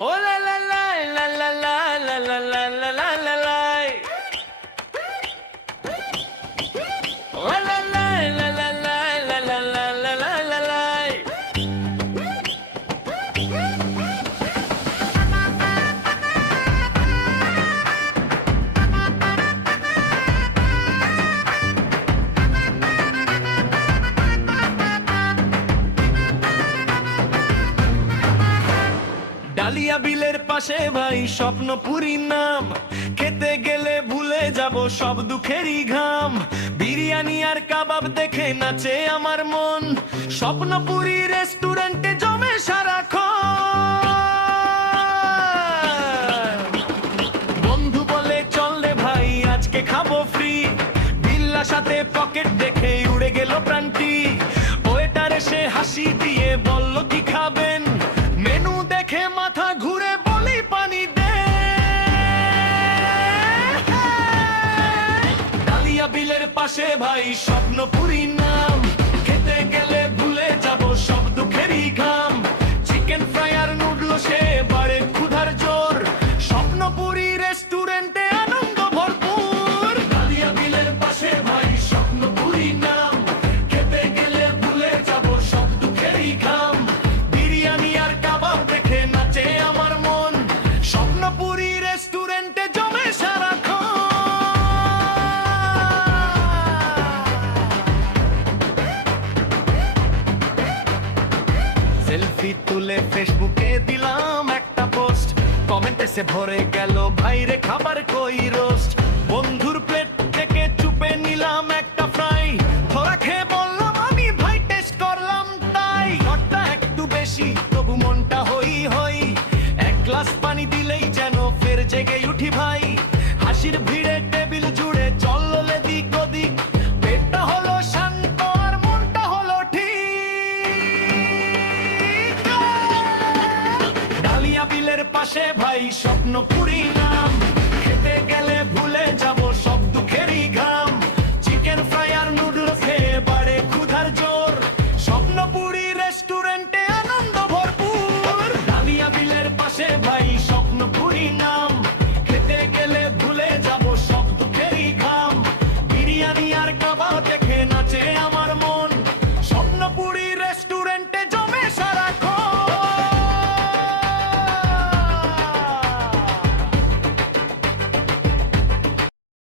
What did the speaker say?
ও লা লা লা লা লা লা লা লা লা লা লা লা লাই। ও লা লা লা লা লা লা লা লা লা লা লা লাই। ডালিয়া বিলের পাশে ভাই স্বপ্নপুরী নাম, খেতে গেলে ভুলে যাব সব দুঃখেরই ঘাম। বিরিয়ানি আর কাবাব দেখে নাচে আমার মন, স্বপ্নপুরী রেস্টুরেন্টে জমে সারাক্ষণ। বন্ধু বলে চল রে ভাই আজকে খাবো ফ্রি, বিল্লা সাথে পকেট দেখে উড়ে গেল প্রাণটি। ওয়েটার এসে হাসি দিয়ে বলল কি খাবেন, মেনু দেখে মাথা ঘুরে বলি পানি দে। ডালিয়া বিলের পাশে ভাই স্বপ্নপুরী নাম, খেতে গেলে ভুলে যাব সব দুঃখেরই ঘাম। চিকেন ফ্রাই আর নুডল সে বাড়ে ক্ষুধার জোর, স্বপ্নপুরী রেস্টুরেন্টে আনন্দ ভরপুর। ডালিয়া বিলের পাশে ভাই স্বপ্নপুরী নাম, খেতে গেলে ভুলে যাব সব দুঃখেরই ঘাম। বিরিয়ানি আর কাবাব দেখে নাচে আমার মন, স্বপ্নপুরী রেস্টুরেন্টে জমে সারাক্ষণ। সেলফি তুলে ফেসবুকে দিলাম একটা পোস্ট, কমেন্ট এসে ভরে গেল ভাই রে খাবার কই রোস্ট। বন্ধুর প্লেট থেকে চুপে নিলাম একটা ফ্রাই, ধরা খেয়ে বললাম আমি ভাই টেস্ট করলাম তাই। ঘরটা একটু বেশি তবু মনটা হই হই, এক গ্লাস পানি দিলেই যেন ফের জেগে উঠি ভাই। হাসির ভিড়ে টেবিল জুড়ে চললো এদিক ওদিক, পেটটা হলো শান্ত আর মনটা হলো ঠিক। ডালিয়া বিলের পাশে ভাই স্বপ্নপুরী নাম।